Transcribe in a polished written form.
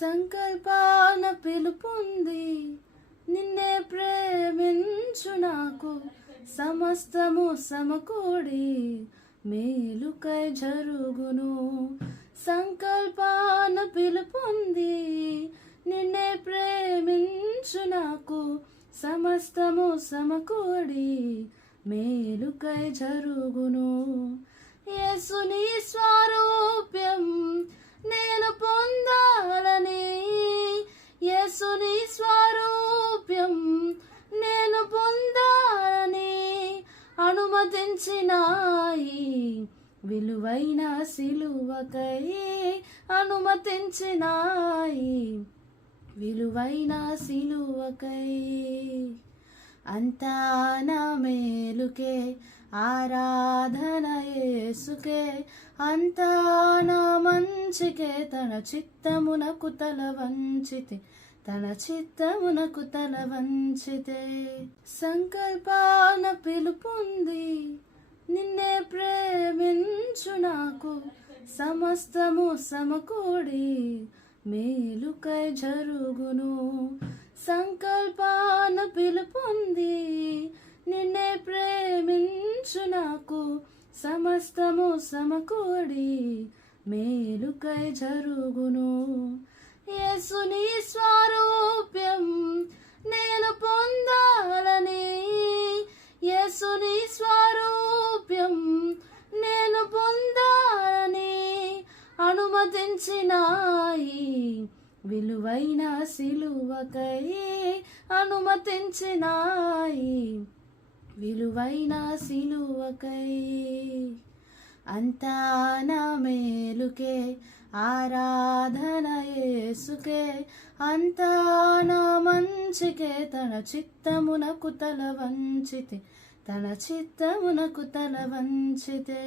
సంకల్పాన పిలుపుంది, నిన్నే ప్రేమించు నాకు సమస్తము సమకూడి మేలుకై జరుగును. సంకల్పాన పిలుపుంది, నిన్నే ప్రేమించు నాకు సమస్తము సమకూడి మేలుకై జరుగును. యేసుని స్వరూప్యం నేను పొందాలని, యేసుని స్వరూప్యం నేను పొందాలని అనుమతించినాయి విలువైన సిలువకై, అనుమతించినాయి విలువైన సిలువకై. అంతా నా మేలుకే ఆరాధన యేసుకే, అంతా నా మంచికే తన చిత్తమునకు తల వంచితే, తన చిత్తమునకు తల వంచితే. సంకల్పాన పిలుపుంది, నిన్నే ప్రేమించు నాకు సమస్తము సమకూడి మేలుకై జరుగును. సంకల్పాన పిలుపుంది, నిన్నే ప్రేమించు నాకు సమస్తము సమకూడి మేలుకై జరుగును. యేసుని స్వరూప్యం నేను పొందాలని, యేసుని స్వరూప్యం నేను పొందాలని అనుమతించినాయి విలువైన సిలువకై, అనుమతించినాయి విలువైన సిలువకై. అంతా నా మేలుకే ఆరాధన యేసుకే, అంతా నా మంచికే తన చిత్తమునకు తల వంచితే, తన చిత్తమునకు తల వంచితే.